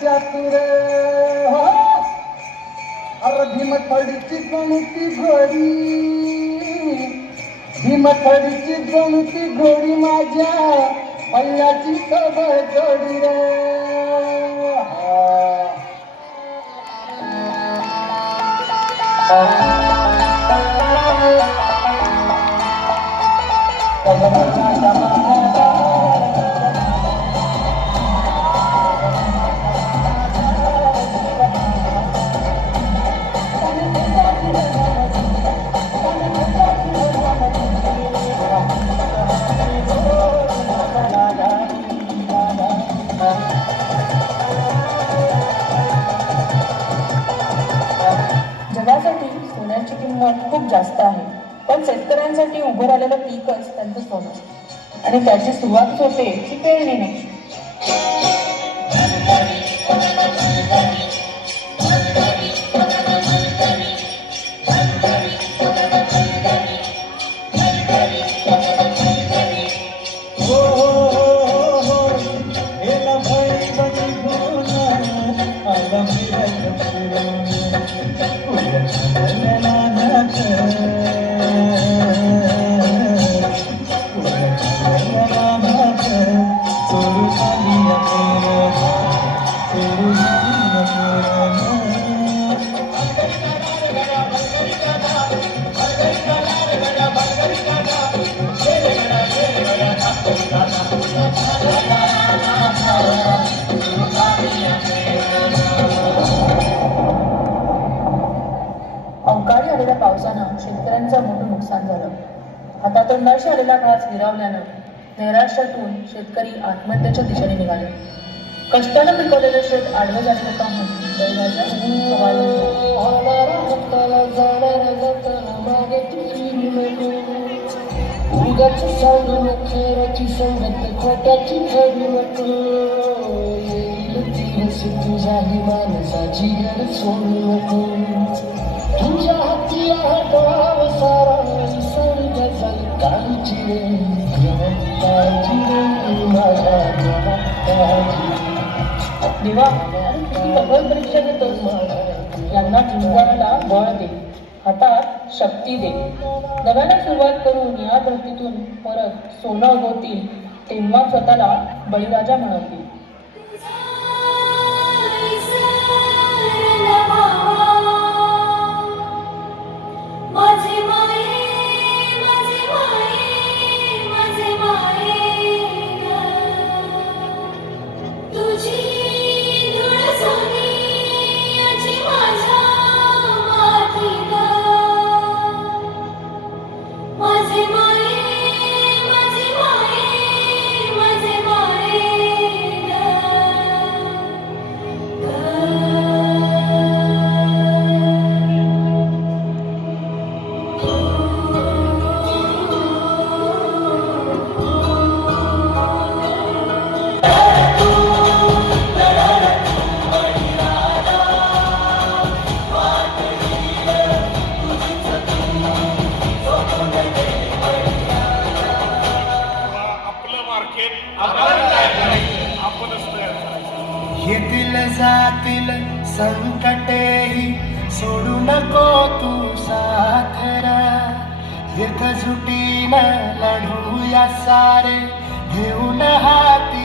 चातुर अरे भीमथडीची गणती घोडी, भीमथडीची गणती घोडी माझ्या पल्ल्याची सवय जोडी रे. जगासाठी सोन्याची किंमत खूप जास्त आहे, पण शेतकऱ्यांसाठी उभं राहिलेलं पीकच त्यांचं सोनं आणि त्याची सुरुवात होते ती पेरणीने. अवकाळी आलेल्या पावसानं शेतकऱ्यांचं मोठं नुकसान झालं. हातातोंडाशी आलेला घास हिरावल्यानं नैराश्यातून शेतकरी आत्महत्येच्या दिशेने निघाले. कष्टानं पिकवलेलं शेत आडवं झालेलं पाहून दैवाच्या तुझ्या हाती आहे डाव सारा संगचा काळजी रे देवा, किती कठोर परीक्षा देतोस. यांना झुंजायला बळ दे, हातात शक्ती दे. नव्याने सुरुवात करून या धरतीतून परत सोनं उगवतील, तेव्हा स्वतःला बळीराजा म्हणवतील. येतील जातील संकटेही सोडू नको तू साथरा. एकजुटीनं लढूया सारे घेऊन हाती